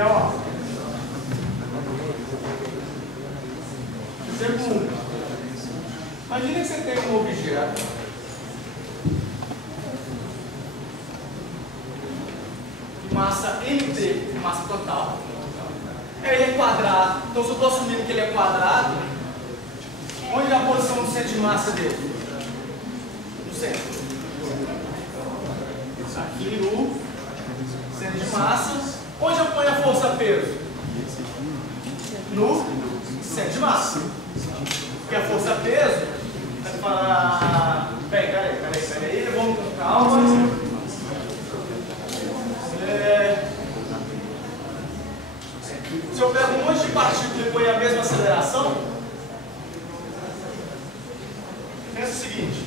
é, ó. Exemplo 1. Imagina que você tem um objeto de massa MT, massa total. Ele é quadrado. Então, se eu estou assumindo que ele é quadrado, onde é a posição do centro de massa dele? No centro. Aqui no centro de massa. Onde eu ponho a força-peso? No centro de massa. Porque a força-peso vai falar. Bem, peraí, vamos com calma. Se eu pego um monte de partícula e ponho a mesma aceleração, pensa o seguinte: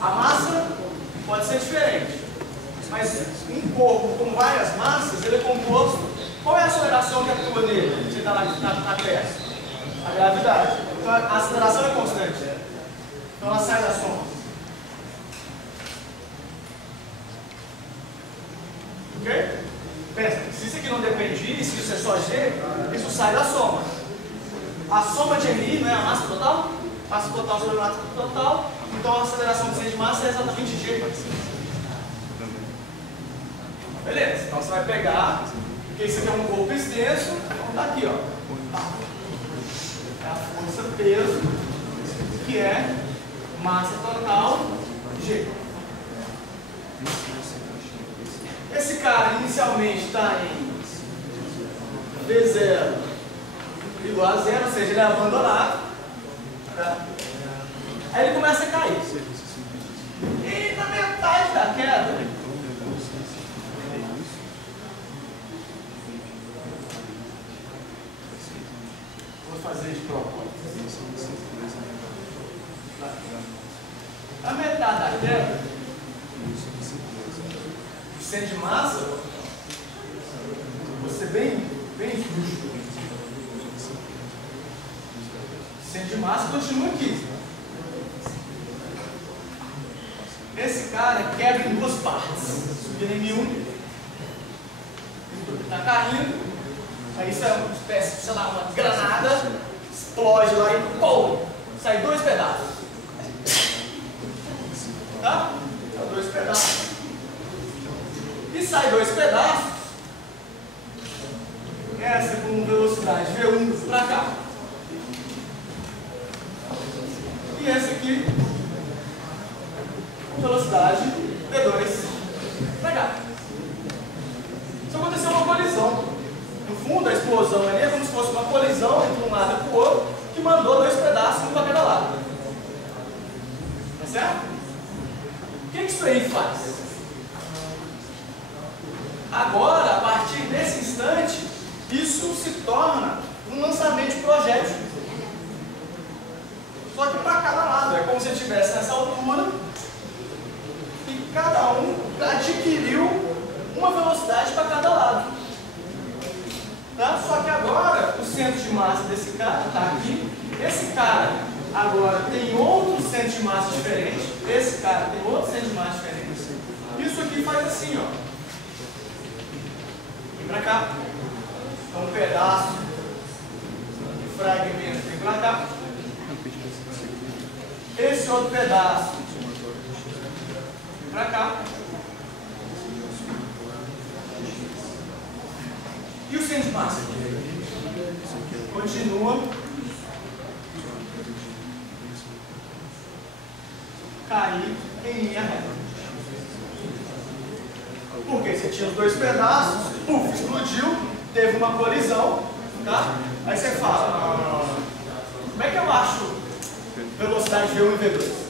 a massa pode ser diferente, mas um corpo com várias massas, ele é composto. Qual é a aceleração que atua nele? Você está na Terra? A gravidade. Então a aceleração é constante. Então ela sai da soma. Ok? Pensa, se isso aqui não depende disso, se isso é só G, isso sai da soma. A soma de MI não é a massa total? Massa total sobre a massa total. Então a aceleração do centro de massa é exatamente G. Beleza, então você vai pegar, porque isso aqui é um corpo extenso, então tá aqui, ó. É a força peso, que é massa total G. Esse cara inicialmente está em V0 igual a 0, ou seja, ele é abandonado. Tá? Aí ele começa a cair. E na metade da queda, vou fazer de propósito. Na metade da queda, o centro de massa, vou ser bem justo. O centro de massa continua aqui. Esse cara quebra em duas partes. Subindo em M1, está caindo. Aí isso é uma espécie de, sei lá, uma granada, explode lá e pum! Sai dois pedaços. Tá? Sai dois pedaços. E sai dois pedaços. Essa com velocidade V1 para cá. E essa aqui com velocidade V2 para cá. Isso aconteceu uma colisão. No fundo, a explosão ali é como se fosse uma colisão entre um lado e o outro, que mandou dois pedaços, um para cada lado. Tá certo? O que isso aí faz? Agora, a partir desse instante, isso se torna um lançamento de projétil. Só que para cada lado. É como se estivesse nessa altura e cada um adquiriu uma velocidade para cada lado. Tá? Só que agora o centro de massa desse cara está aqui. Esse cara agora tem outro centro de massa diferente. Esse cara tem outro centro de massa diferente. Isso aqui faz assim, ó. Vem para cá. Então um pedaço de fragmento vem para cá. Esse outro pedaço vem para cá. E o centro de massa? Continua cair em linha reta. Porque você tinha os dois pedaços, puf, explodiu, teve uma colisão, tá? Aí você fala, como é que eu acho velocidade V1 e V2?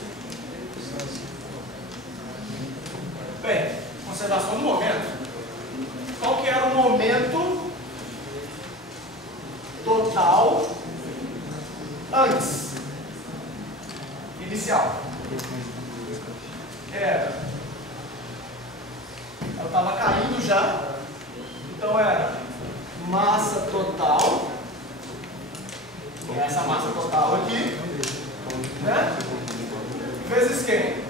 Bem, conservação do momento. Qual que era o momento total antes? Inicial. Era. Eu estava caindo já. Então era massa total. Essa massa total aqui. Né? Vezes quem?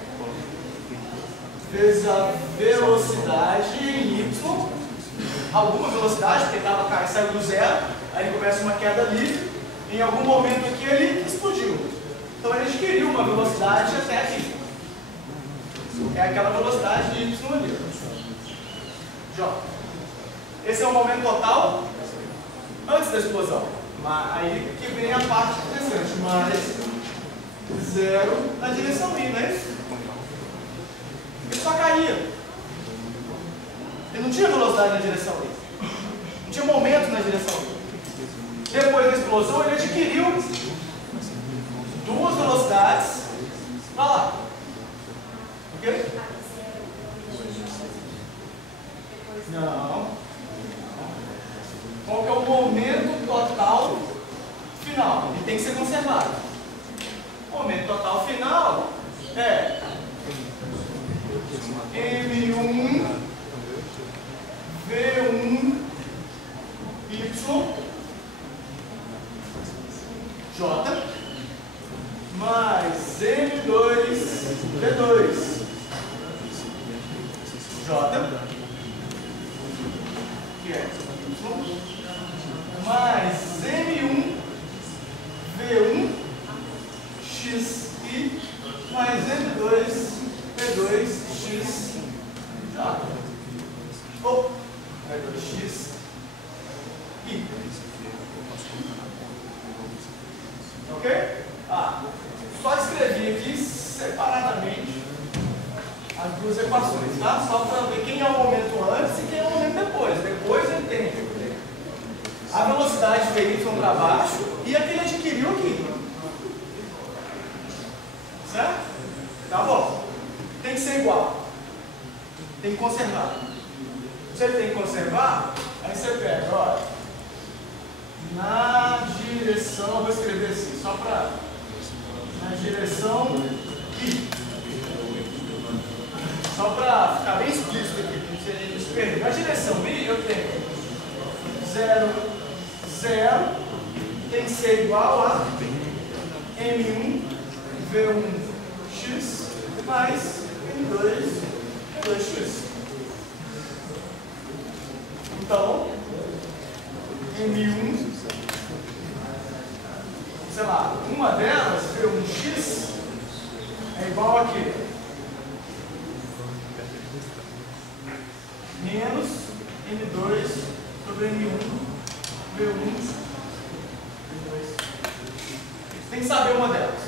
Vezes a velocidade em Y alguma velocidade, porque saiu do zero, aí ele começa uma queda livre, em algum momento aqui ele explodiu. Então ele adquiriu uma velocidade até aqui. É aquela velocidade de y ali. J. Esse é o momento total antes da explosão. Aí que vem a parte interessante, mais zero na direção I, não é isso? Ele só caía. Ele não tinha velocidade na direção I. Não tinha momento na direção I. Depois da explosão, ele adquiriu duas velocidades para lá. Ok? Não. Qual que é o momento total final? Ele tem que ser conservado. O momento total final é M1 V1 Y J mais M2 V2 J, que é Y, mais M1 V1 XI mais M2 V2 X J. Ou V2X I. Ok? Só escrevi aqui separadamente as duas equações, tá? Só para ver quem é o momento antes e quem é o momento depois. Depois ele tem a velocidade de y para baixo e a que ele adquiriu aqui. Certo? Tá bom. Tem que ser igual. Tem que conservar. Se ele tem que conservar, aí você pega, olha, na direção, vou escrever assim, só para na direção I. Só para ficar bem explícito aqui, para a gente se perder. Na direção I eu tenho 0, 0, tem que ser igual a M1 V1 X mais M2 V2X. Então, M1, sei lá, uma delas, V1X, é igual a quê? Menos M2 sobre M1, V1, V2. Tem que saber uma delas.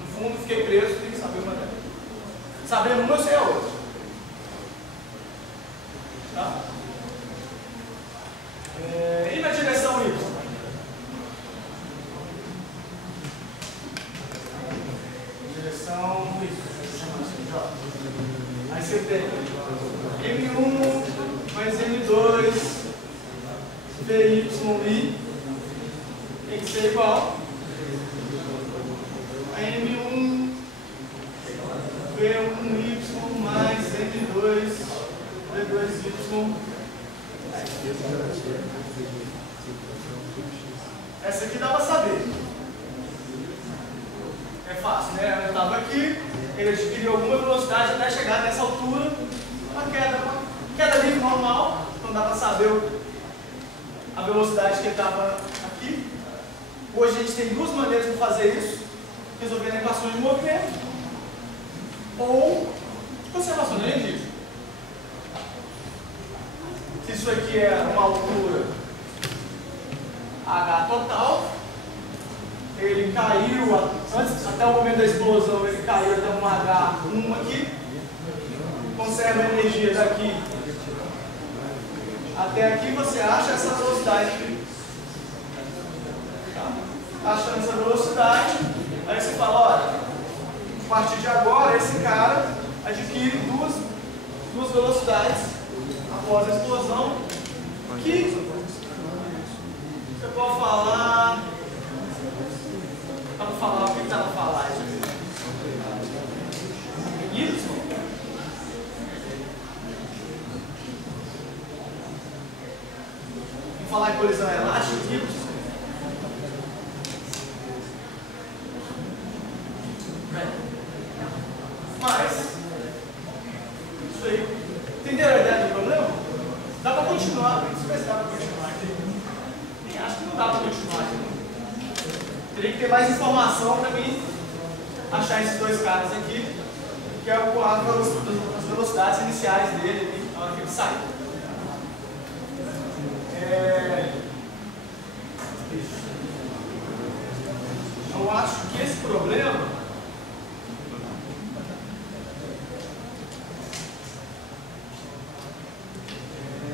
No fundo, fiquei preso, tem que saber uma delas. Sabendo uma, eu sei a outra. Tá? E na direção Y? Direção Y. Aí você tem M1 mais M2 VYI tem que ser igual a M1 V1Y mais M2 V2Y. Essa aqui dá para saber. É fácil, né? Eu estava aqui, ele adquiriu alguma velocidade até chegar nessa altura, uma queda livre normal, então dá para saber a velocidade que ele estava aqui. Hoje a gente tem duas maneiras de fazer isso: resolvendo equações de movimento ou conservação de energia. Se isso aqui é uma altura H total, ele caiu, até o momento da explosão, ele caiu até um H1 aqui, conserva a energia daqui até aqui, você acha essa velocidade aqui. Tá? Achando essa velocidade, aí você fala, olha, a partir de agora, esse cara adquire duas velocidades após a explosão, que você pode falar... Dá para falar, o que dá para falar isso aqui? Y? Vamos falar em colisão elástica, Y? Mas, isso aí. Entenderam a ideia do problema? Dá para continuar, Teria que ter mais informação para mim achar esses dois caras aqui, que é as velocidades iniciais dele ali, na hora que ele sai. Eu acho que esse problema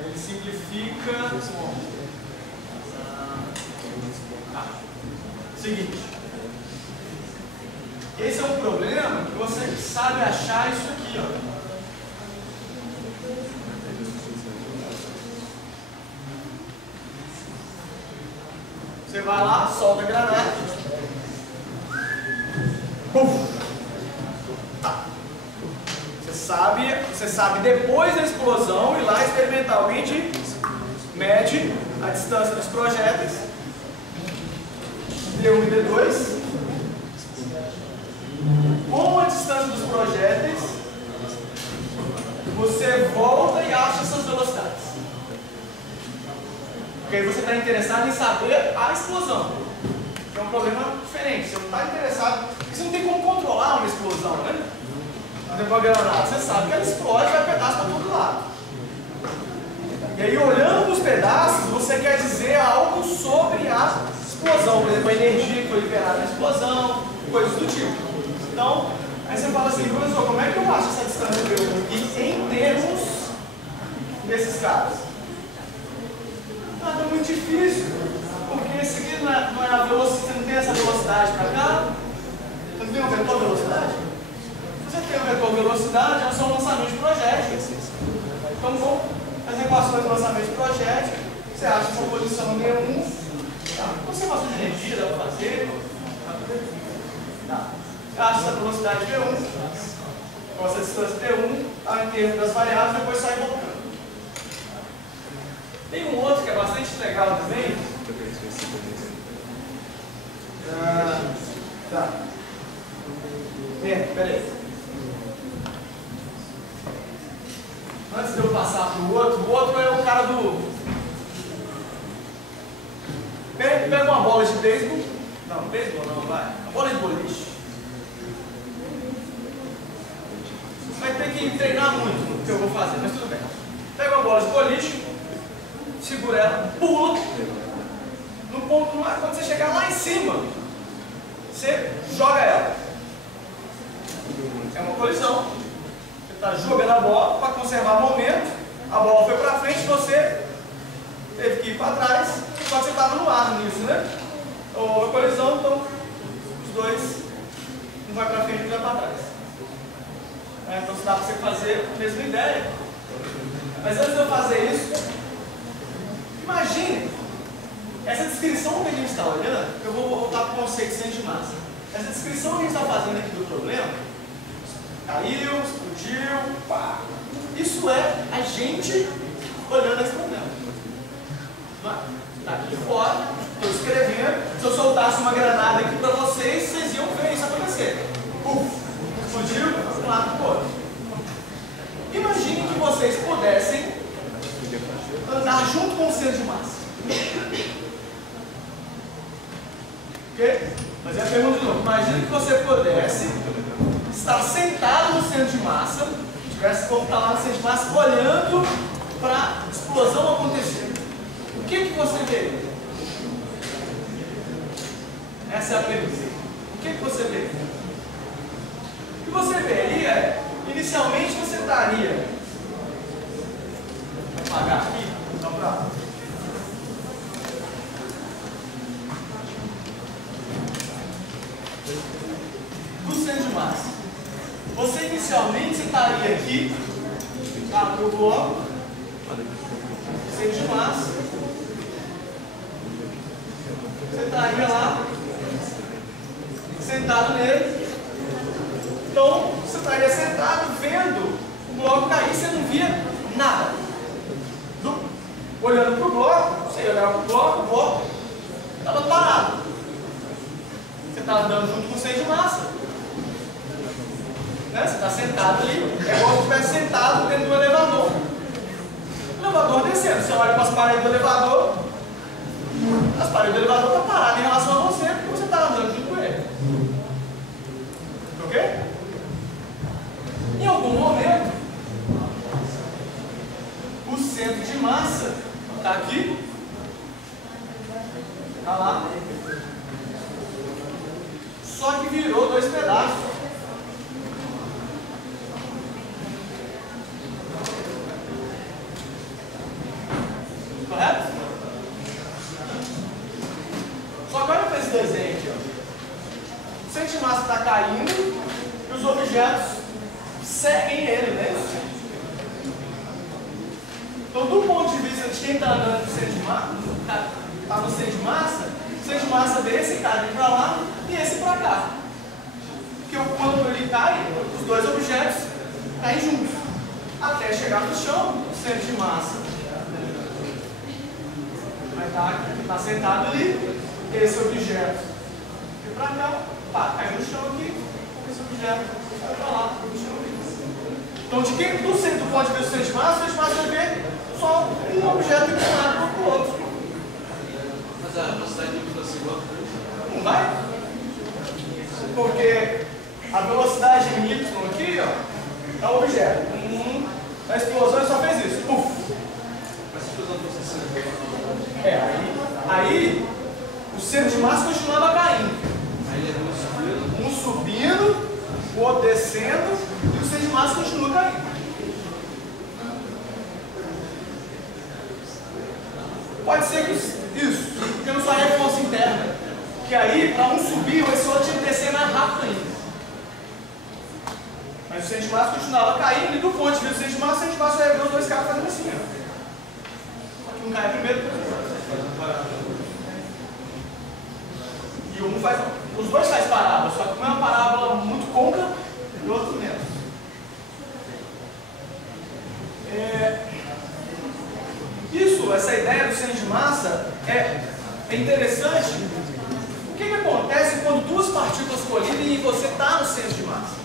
ele simplifica. Seguinte, esse é um problema que você sabe achar isso aqui, ó. Você vai lá, solta a granada. Tá. Você sabe depois da explosão ir lá experimentalmente mede a distância dos projéteis D1 e D2 com a distância dos projéteis. Você volta e acha essas velocidades. Porque aí você está interessado em saber a explosão, que é um problema diferente. Você não está interessado, porque você não tem como controlar uma explosão, né? Por exemplo, a granada, você sabe que ela explode e vai pedaço para todo lado. E aí, olhando para os pedaços, você quer dizer algo sobre a explosão, por exemplo, a energia que foi liberada na explosão, coisas do tipo. Então, aí você fala assim, professor, como é que eu acho essa distância aqui em termos desses caras? Ah, é muito difícil, porque esse aqui não é a velocidade, você não tem essa velocidade para cá, você não tem um vetor velocidade? Você tem um vetor velocidade, é só um lançamento de projéteis. Então, com as equações de lançamento de projétil, você acha uma posição D1, tá? Conservação de energia dá para fazer, tá? Você acha essa velocidade V1, com essa distância D1, tá, em termos das variáveis, depois sai voltando. Tem um outro que é bastante legal também. Tá. Peraí. Antes de eu passar para o outro é o cara do. Pega uma bola de beisebol. Não, beisebol não, vai. Uma bola de boliche. Vai ter que treinar muito no que eu vou fazer, mas tudo bem. Pega uma bola de boliche, segura ela, pula. No ponto, quando você chegar lá em cima, você joga ela. É uma colisão. Você está jogando a bola para conservar o momento. A bola foi para frente, você teve que ir para trás, só que você estava no ar nisso, né? Ou a colisão, então os dois, um vai para frente e um vai para trás. Então dá para você fazer a mesma ideia. Mas antes de eu fazer isso, imagine essa descrição que a gente está olhando. Eu vou voltar para o conceito de centro de massa. Essa descrição que a gente está fazendo aqui do problema, caiu, explodiu, pá. Isso é a gente olhando esse problema. Está aqui de fora, estou escrevendo. Se eu soltasse uma granada aqui para vocês, vocês iam ver isso acontecer. Explodiu, de um lado para o outro. Imagine que vocês pudessem andar junto com o centro de massa. Ok? Mas é a pergunta de novo. Imagine que você pudesse estar sentado no centro de massa, tivesse como estar lá no centro de massa, olhando para a explosão acontecer. O que você veria? Essa é a pergunta. O que você veria? O que você veria é, inicialmente você estaria. Vou apagar aqui, então para. Do centro de massa. Você inicialmente estaria aqui, tá, no bloco, centro de massa. Você estaria lá, sentado nele. Então, você estaria sentado vendo o bloco cair, você não via nada. Olhando para o bloco, você olhava para o bloco estava parado. Você está andando junto com o centro de massa. Né? Você está sentado ali, é igual se estivesse sentado dentro do elevador. O elevador descendo, você olha para as paredes do elevador, as paredes do elevador estão paradas em relação a você, porque você está andando centro de massa está caindo e os objetos seguem ele, né? Então, do ponto de vista de quem está andando no centro de massa, está no centro de massa vê esse cara ir para lá e esse para cá. Porque quando ele cai, os dois objetos caem juntos, até chegar no chão, o centro de massa vai estar sentado ali, esse objeto e para cá, pá, cai no chão aqui, esse objeto vai para lá, no chão aqui. Então, do ponto de vista do centro de massa vai ver só um objeto inclinado para o outro. Mas a velocidade de aproximação não vai? Porque a velocidade em y aqui, ó, é o objeto. A explosão só fez isso. Puf. Mas se a explosão fosse assim, aí o centro de massa continuava caindo. aí ele é Um subindo, o outro descendo, e o centro de massa continua caindo. Pode ser que isso, porque não só é força interna. Que aí, para um subir, esse outro tinha que descer mais rápido ainda. Mas o centro de massa continuava caindo, e do ponto de vista do centro de massa vai ver os dois caras fazendo assim, ó. Um cai primeiro, e um faz. Os dois fazem parábola, só que uma é uma parábola muito côncava e o outro menos. Essa ideia do centro de massa é interessante. O que acontece quando duas partículas colidem e você está no centro de massa?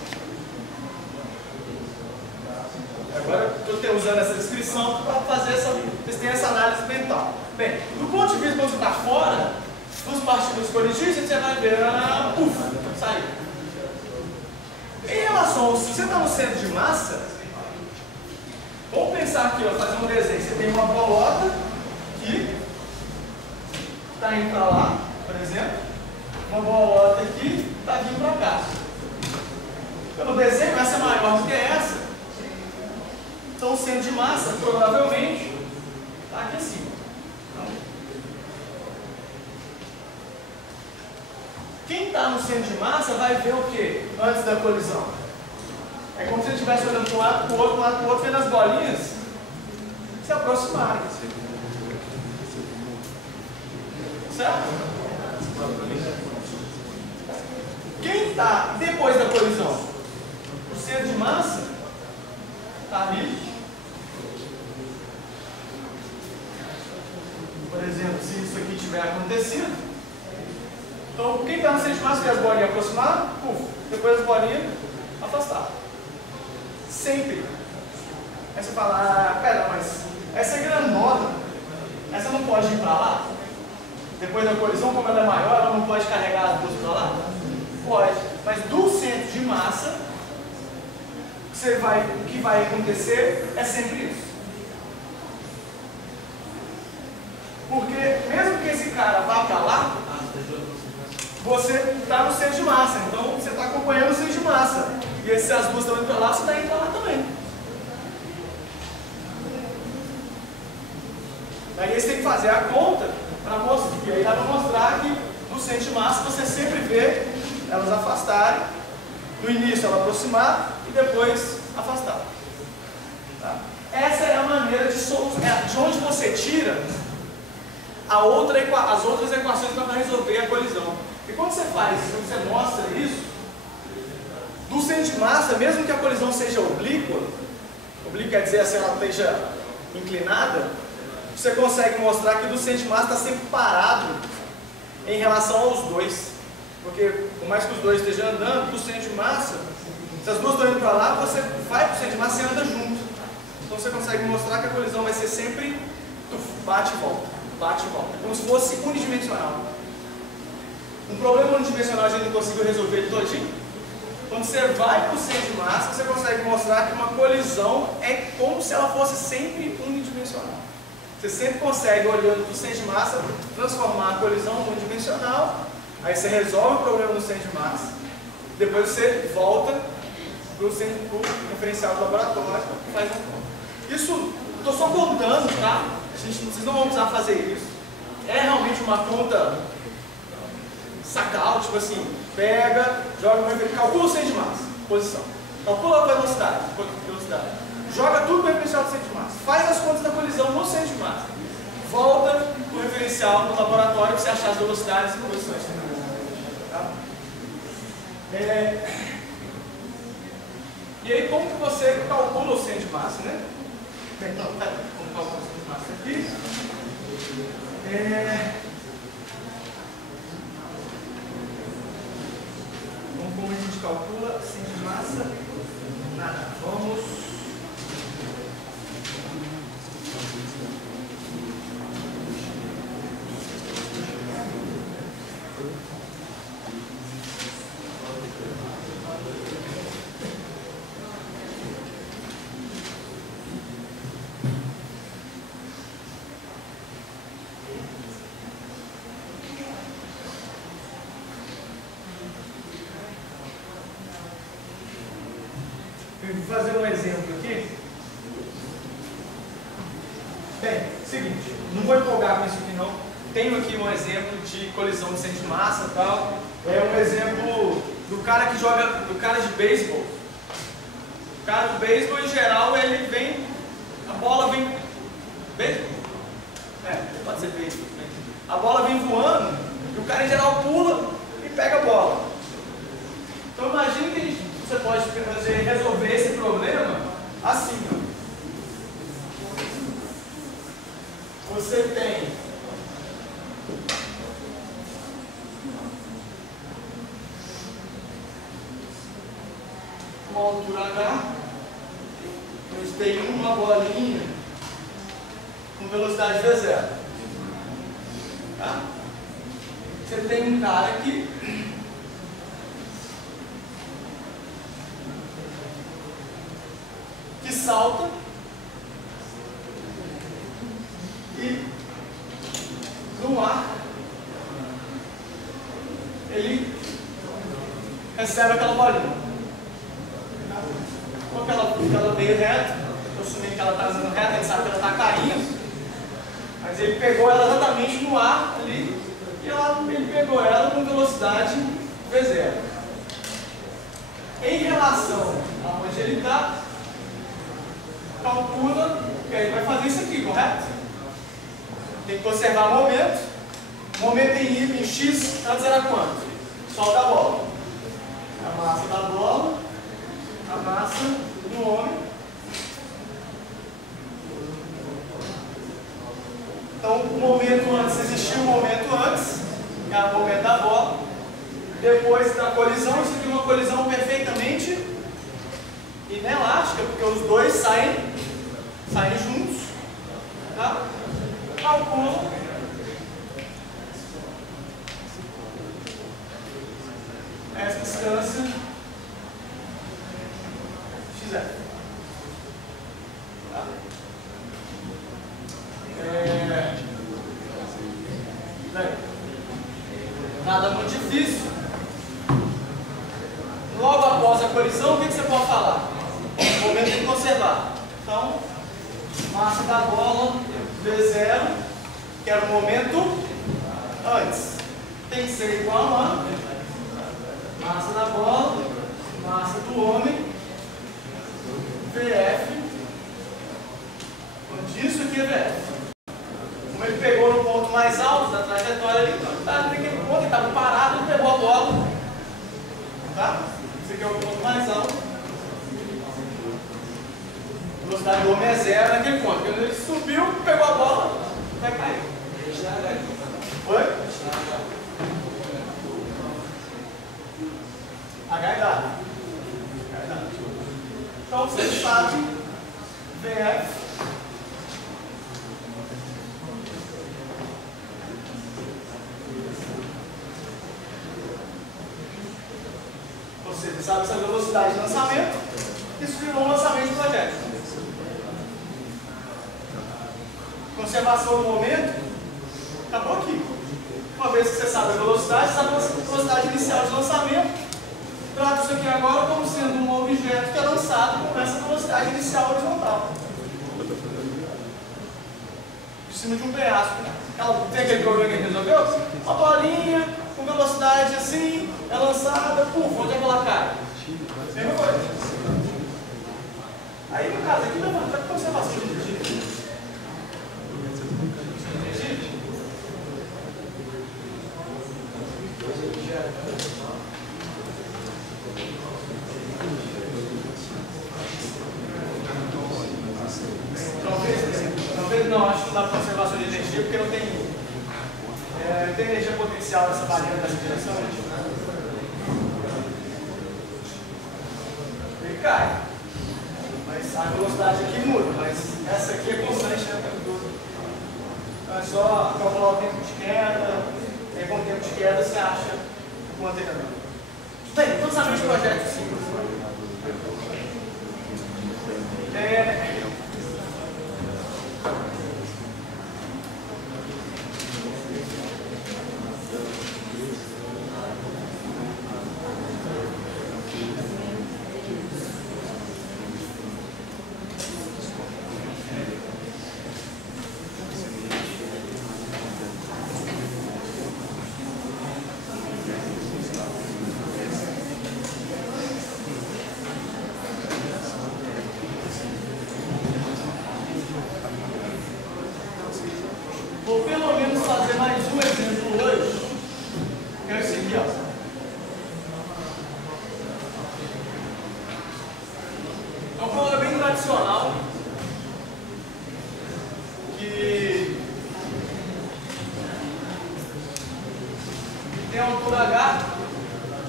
Agora estou usando essa descrição para fazer essa análise mental. Bem, do ponto de vista quando você está fora, duas partículas colidirem, você vai ver, saiu. Em relação, se você está no centro de massa, vamos pensar aqui, ó, fazer um desenho. Você tem uma bolota que está indo para lá, por exemplo. Uma bolota aqui está vindo para cá. Pelo desenho, essa é maior do que essa. Então, o centro de massa, provavelmente, está aqui acima. Quem está no centro de massa vai ver o que antes da colisão? É como se ele estivesse olhando para um lado, para o outro, vendo as bolinhas se aproximarem. Certo? Quem está depois da colisão? O centro de massa está ali. Por exemplo, se isso aqui tiver acontecido. Então, quem está no centro de massa vê as bolinhas aproximar, depois as bolinhas afastar. Sempre. Aí você fala, pera, mas essa é grandona, essa não pode ir para lá? Depois da colisão, como ela é maior, ela não pode carregar as duas para lá? Pode. Mas do centro de massa, o que vai acontecer é sempre isso. Porque mesmo que esse cara vá para lá, você está no centro de massa, então você está acompanhando o centro de massa. E se as duas estão indo para lá, você está indo para lá também. Aí você tem que fazer a conta para mostrar. E aí dá para mostrar que no centro de massa você sempre vê elas afastarem. No início ela aproximar e depois afastar. Tá? Essa é a maneira de onde você tira as outras equações para resolver a colisão. E quando você mostra isso, do centro de massa, mesmo que a colisão seja oblíqua quer dizer assim, ela esteja inclinada, você consegue mostrar que do centro de massa está sempre parado em relação aos dois. Porque, por mais que os dois estejam andando, do centro de massa, se as duas estão indo para lá, você vai para o centro de massa e anda junto. Então você consegue mostrar que a colisão vai ser sempre bate e volta, bate e volta. Como se fosse unidimensional. Um problema unidimensional a gente não conseguiu resolver ele todinho. Quando você vai para o centro de massa, você consegue mostrar que uma colisão é como se ela fosse sempre unidimensional. Você sempre consegue, olhando para o centro de massa, transformar a colisão unidimensional. Aí você resolve o problema no centro de massa. Depois você volta para o referencial do laboratório e faz uma conta. Isso, estou só contando, tá? Vocês não vão precisar fazer isso. É realmente uma conta sacal, tipo assim, Pega, joga no referencial, calcula o centro de massa, posição. Calcula a velocidade. Joga tudo no referencial do centro de massa. Faz as contas da colisão no centro de massa. Volta no referencial no laboratório para você achar as velocidades e posições. Tá? E aí, como que você calcula o centro de massa, né? Como calcula o centro de massa aqui? Como a gente calcula centro de massa? Nada. Vamos. Vou fazer um exemplo aqui. Bem, seguinte, não vou empolgar com isso aqui não. Tenho aqui um exemplo de colisão de centro de massa e tal. É um exemplo do cara que joga, do cara de beisebol. O cara do beisebol, em geral, ele vem, a bola vem, beisebol? Pode ser beisebol. A bola vem voando e o cara, em geral, pula e pega a bola. Então, imagine que você pode resolver esse problema assim, ó. Você tem uma altura H, onde tem uma bolinha com velocidade V0. Tá? Você tem um cara aqui que salta e no ar ele recebe aquela bolinha. Porque ela veio reta, eu assumi que ela está andando reta, a gente sabe que ela está caindo, mas ele pegou ela exatamente no ar ali e ele pegou ela com velocidade V0. Em relação a onde ele está, calcula, que aí vai fazer isso aqui, correto? Tem que conservar o momento. Momento em X, antes era quanto? Solta a bola. A massa da bola, a massa do homem. Então, o momento antes, existiu um momento antes, que é o momento da bola. Depois da colisão, isso aqui é uma colisão perfeitamente inelástica, porque os dois saem juntos, tá? Calcula essa distância XF. Tá? Nada muito difícil. Logo após a colisão, o que você pode falar? O momento tem que conservar. Então, massa da bola V0, que era o momento antes, tem que ser igual a massa da bola, massa do homem, VF, onde isso aqui é VF. Como ele pegou no ponto mais alto da trajetória, ele estava parado, ele pegou a bola. Tá? Esse aqui é o ponto mais alto. A velocidade do homem é 0 naquele ponto. Quando ele subiu, pegou a bola, vai cair. Foi? H é dado. Então você sabe VF você sabe essa velocidade de lançamento, isso virou um lançamento de projétil. Conservação do momento, acabou aqui. Uma vez que você sabe a velocidade, você sabe a velocidade inicial de lançamento, trata isso aqui agora como sendo um objeto que é lançado com essa velocidade inicial horizontal. Em cima de um penhasco. Tem aquele problema que a gente resolveu? Uma bolinha com velocidade assim, é lançada, onde é que ela cai? Mesma coisa. Aí, no caso, aqui levanta a conservação de energia. Talvez não, acho que não dá para conservação de energia, porque não tem energia potencial nessa barreira dessa direção. Ele cai. Mas a velocidade aqui muda, mas essa aqui é constante, né, o tempo todo. Então é só calcular o tempo de queda, e com o tempo de queda você acha o anteriormente. Bem, totalmente projeto simples. Vou pelo menos fazer mais um exemplo hoje, que é esse aqui, ó. É um problema bem tradicional, que tem a altura H,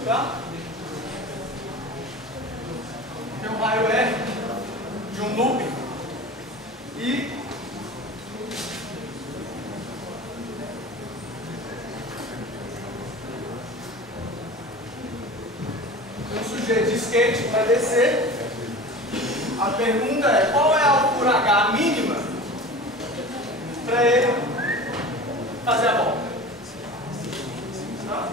tá? Tem um raio R de um loop e de skate para descer. A pergunta é: qual é a altura H mínima para ele fazer a volta? Tá?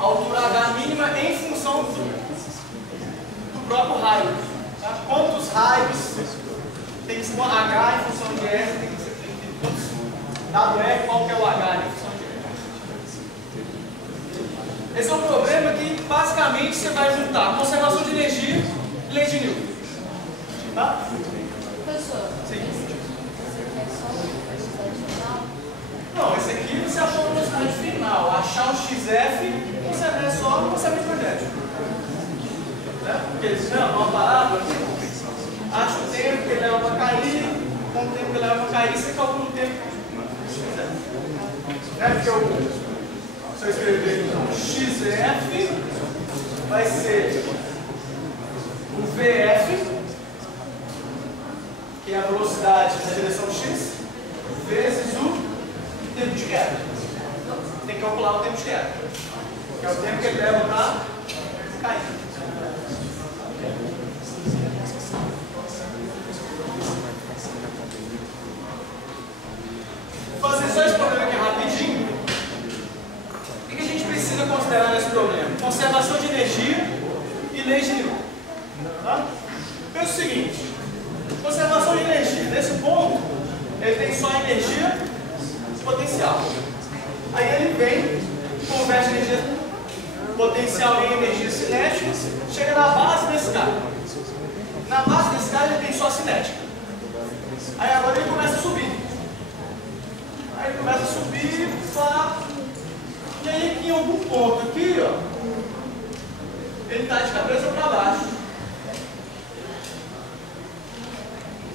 A altura H mínima em função do próprio raio. Tá? Quantos raios tem que ser H em função de R? Tem que ser quantos? Dado R, qual que é o H em função de R? Esse é um problema que basicamente você vai juntar conservação de energia e lei de Newton. Tá? Professor, sim. É só a velocidade final? Não, esse aqui você achou a velocidade final. Achar o XF você é só um conservação projétil. Né? Porque eles não, uma parábola, acha o tempo que ele leva para cair, com o tempo que ele leva para cair, você calcula o tempo que XF. Né? Porque se eu escrever então XF vai ser o VF, que é a velocidade na direção X, vezes o tempo de queda. Tem que calcular o tempo de queda, que é o tempo que ele leva para cair. Vou fazer só esse problema aqui rapidinho. O que a gente precisa considerar nesse problema? Conservação de energia e lei de Newton. Tá? Pensa o seguinte: conservação de energia. Nesse ponto, ele tem só energia potencial. Aí ele vem, converte energia potencial em energia cinética, chega na base desse cara. Na base desse cara ele tem só cinética. Aí agora ele começa a subir. Aí ele começa a subir, pá. E aí aqui em algum ponto aqui, ó, ele está de cabeça para baixo.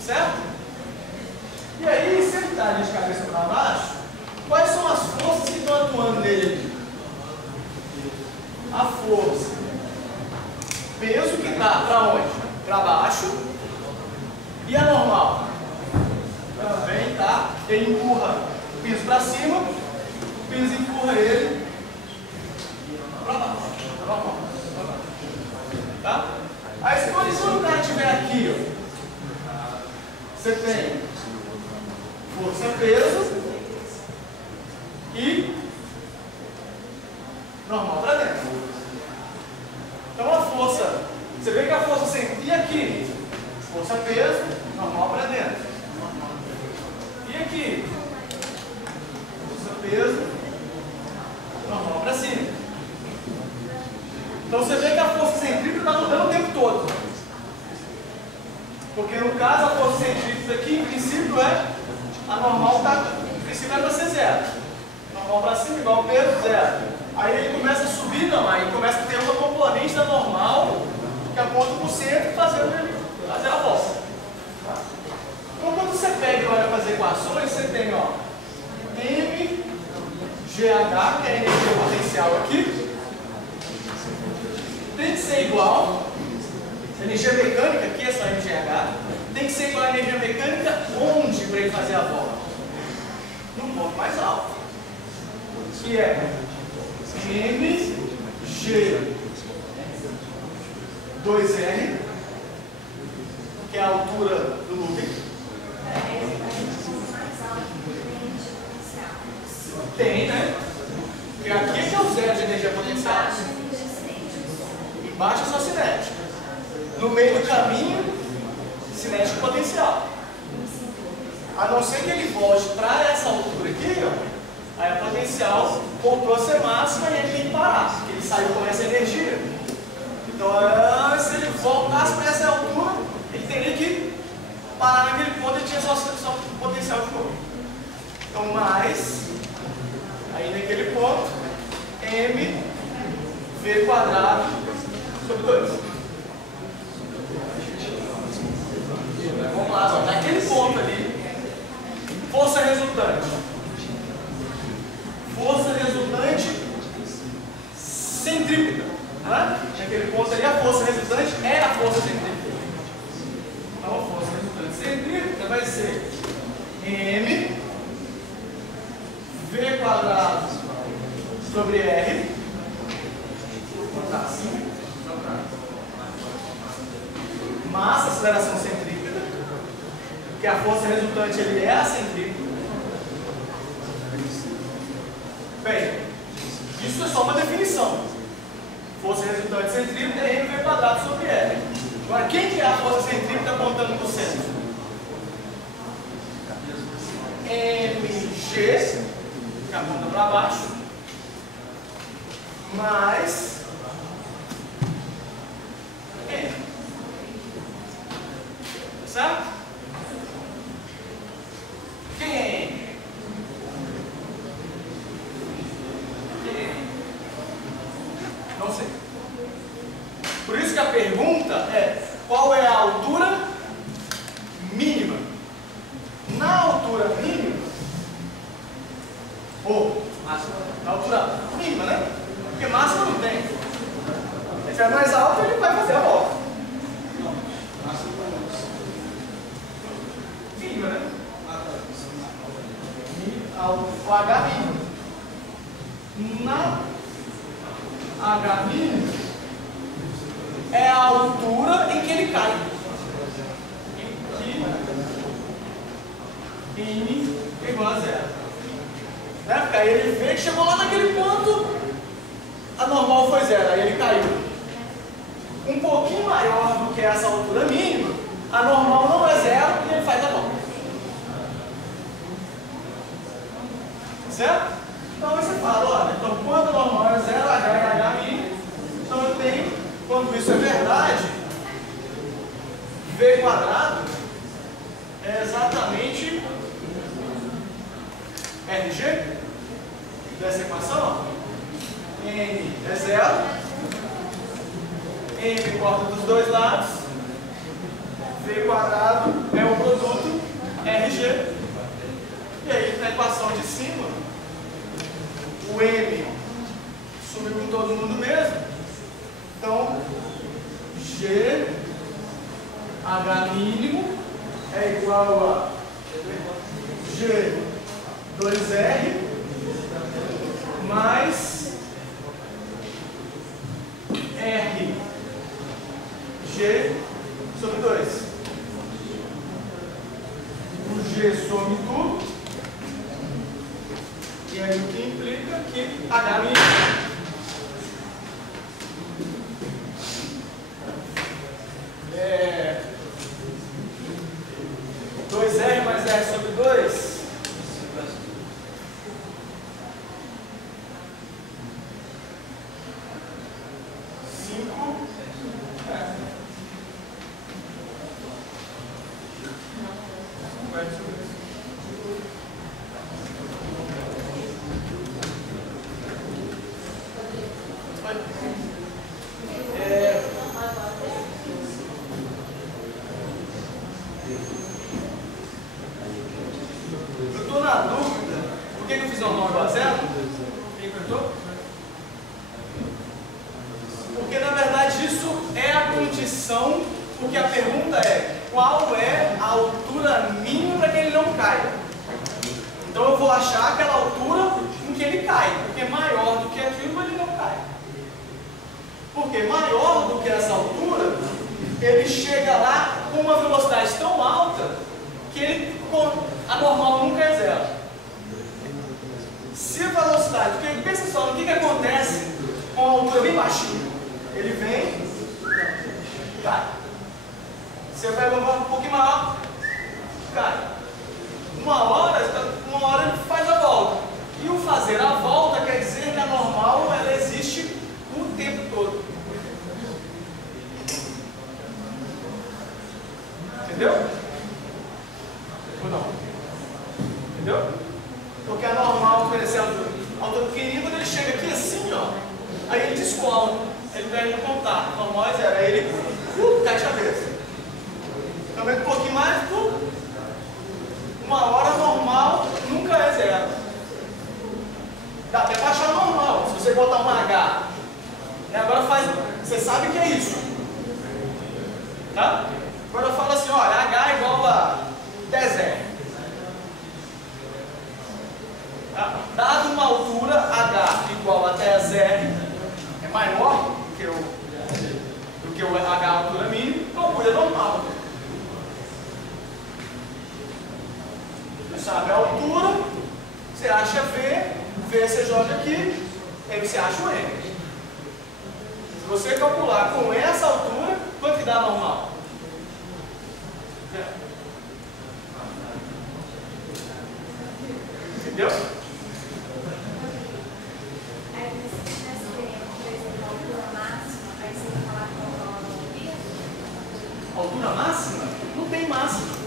Certo? E aí, se ele está de cabeça para baixo, quais são as forças que estão atuando nele aqui? A força. Peso que está para onde? Para baixo. E a normal? Também tá. Ele empurra o piso para cima, o piso empurra ele para baixo. Normal. Tá? Aí quando o cara estiver aqui, ó, você tem força peso e normal para dentro. Então a força, você vê que a força sempre aqui, força peso, normal para dentro. E aqui, força peso, normal para cima. Então você vê que a força centrípeta está mudando o tempo todo. Porque no caso a força centrípeta aqui, em princípio, a normal em princípio é para ser zero. Normal para cima igual ao peso, zero. Aí ele começa a subir, não, aí começa a ter uma componente da normal que aponta para o centro, fazendo ele fazer a volta. Então quando você pega e olha para as equações, você tem, ó, mgh, que é a energia potencial aqui, tem que ser igual, a energia mecânica aqui é só mgh, tem que ser igual a energia mecânica onde para ele fazer a volta? No ponto mais alto, que é mg2r, que é a altura do looping. Tem, né? Porque aqui que é o zero de energia potencial. Embaixo é só cinética. No meio do caminho, cinético potencial. A não ser que ele volte para essa altura aqui, ó, aí a potencial voltou a ser máxima e ele tem que parar, porque ele saiu com essa energia. Então, se ele voltasse para essa altura, ele teria que parar naquele ponto e tinha só potencial de novo. Então, mais, aí naquele ponto, mv quadrado sobre 2. Vamos lá, ó, naquele ponto ali, força resultante. Força resultante centrípeta. Né? Naquele ponto ali, a força resultante é a força centrípeta. Então, a força resultante centrípeta vai ser m v quadrado sobre r. Vou botar assim. Massa, aceleração centrípeta, que a força resultante ele é a centrípeta. Bem, isso é só uma definição. Força resultante centrípeta é mv quadrado sobre r. Agora, quem que é a força centrípeta apontando para o centro? mg, que aponta para baixo, mais m. Certo? Quem é M? Não sei. Por isso que a pergunta é: qual é a altura mínima? Na altura mínima, ou na altura mínima, né? Porque máxima não tem. Se estiver mais alto, ele vai fazer a volta. Mínima, né? O H mínimo. Na H mínimo é a altura em que ele cai. Que N é igual a zero. Né? Porque aí ele vê que chegou lá naquele ponto, a normal foi zero, aí ele caiu. Um pouquinho maior do que essa altura mínima, a normal não é zero e ele faz a volta. Certo? Então você fala, olha, então quando a normal é zero, H é H mínimo, então eu tenho, quando isso é verdade, V quadrado é exatamente RG dessa equação, ó. N é zero, M corta dos dois lados, V quadrado é o produto RG. E aí na equação de cima, o M subiu com todo mundo mesmo, então G H mínimo é igual a G2R mais R G sobre 2. O G some tudo, e aí o que implica que H mínimo é 2R mais R sobre 2 se posição, porque a pergunta é qual é a altura mínima para que ele não caia. Então eu vou achar aquela altura em que ele cai, porque maior do que aquilo ele não cai. Porque maior do que essa altura, ele chega lá com uma velocidade tão alta que a normal nunca é zero. Se a velocidade, porque pensa só, o que acontece com a altura bem baixinha? Ele vem, cai. Você vai um pouquinho maior, cai. Uma hora ele faz a volta. E o fazer a volta quer dizer que a normal ela existe o tempo todo. Entendeu? Ou não? Entendeu? Porque a normal, por exemplo, a altura pequenininha, quando ele chega aqui assim, ó, aí ele descola, ele perde o contato, normal é zero, aí ele cai de cabeça. Também um pouquinho mais, uma hora normal nunca é zero. Dá até para achar normal, se você botar um H. Agora você sabe o que é isso. Tá? Agora eu falo assim, olha, H é igual a 10R. Tá? Dado uma altura, H igual a 10R, é maior do que o H a altura mínima, então é normal. Você sabe a altura, você acha V você joga aqui, aí você acha o M. Se você calcular com essa altura, quanto que dá normal? Entendeu? Altura máxima? Não tem máxima.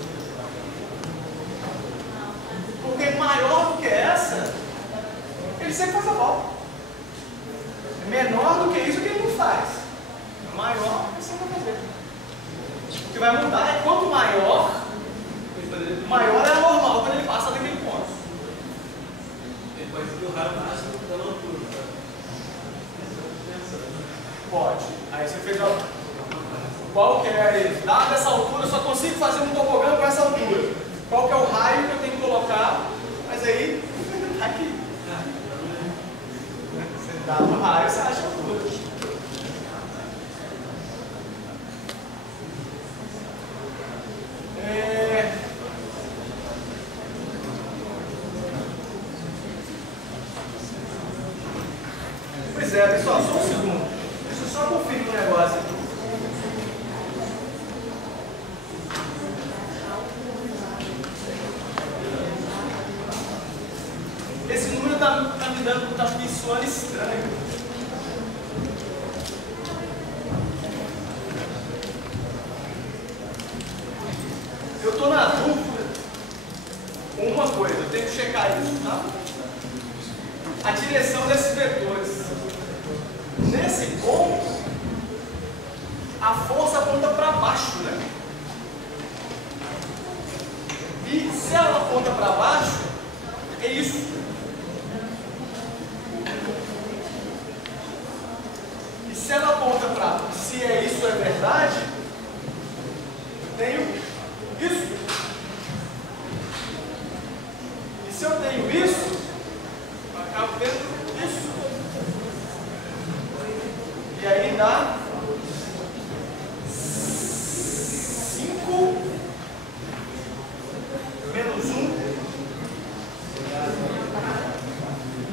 Porque maior do que essa, ele sempre faz a volta. É menor do que isso que ele não faz. Maior, ele sempre vai fazer. O que vai mudar é quanto maior é a normal quando ele passa daquele ponto. Ele pode ser o raio máximo da altura. Pode. Aí você fez qual que é? Dada essa altura, eu só consigo fazer um tobogã com essa altura. Qual que é o raio que eu tenho que colocar? Mas aí, tá aqui. Você dá o raio, você acha a altura. Pois é, pessoal, só um segundo. Deixa eu só conferir um negócio aqui. Esse número tá me soando estranho. Eu estou na dúvida com uma coisa, eu tenho que checar isso, tá? A direção desses vetores. Nesse ponto, a força aponta para baixo, né? E se ela aponta para baixo, é isso. E se ela aponta para, se isso é verdade, eu tenho isso. E se eu tenho isso, eu acabo tendo isso. E aí dá 5 menos 1.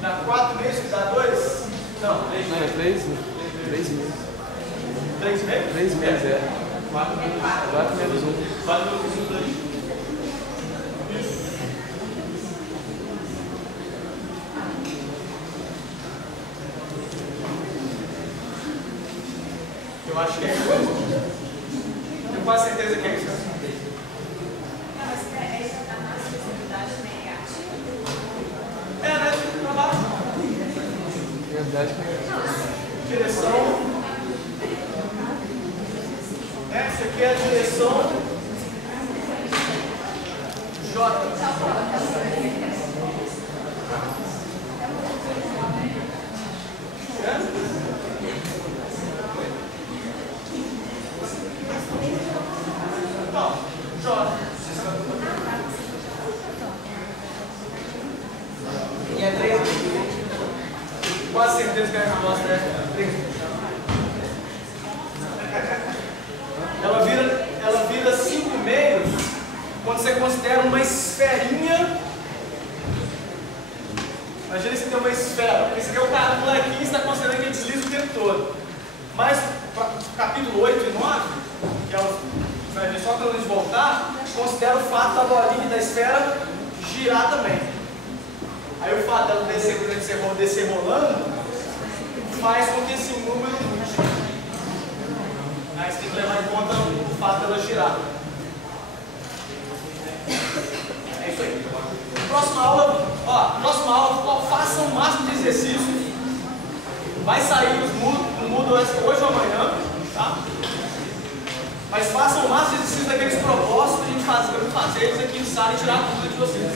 Dá 4 meses, dá 2? Não, 3 meses. Não, é 3 meses. 3 meses? 3 meses, é. 4 menos 1. 4 menos 1, 2. Eu acho que é isso. Tenho quase certeza que é isso. Não, mas essa é a nossa visibilidade negativa. É, né? Para baixo. Verdade. Direção. Essa aqui é a direção J. considera uma esferinha. Imagina se tem uma esfera. Esse aqui é o molequinho que está considerando que ele desliza o tempo todo. Mas, capítulo 8 e 9, que é o só quando eles voltar, considera o fato da bolinha e da esfera girar também. Aí o fato dela descer rolando faz com que esse número mude. Aí você tem que levar em conta o fato dela girar. É isso aí. Próxima aula, faça o máximo de exercícios. Vai sair os mudo hoje ou amanhã, tá? Mas façam o máximo de exercícios daqueles propósitos que a gente fazer eles aqui em sala e tirar a dúvida de vocês.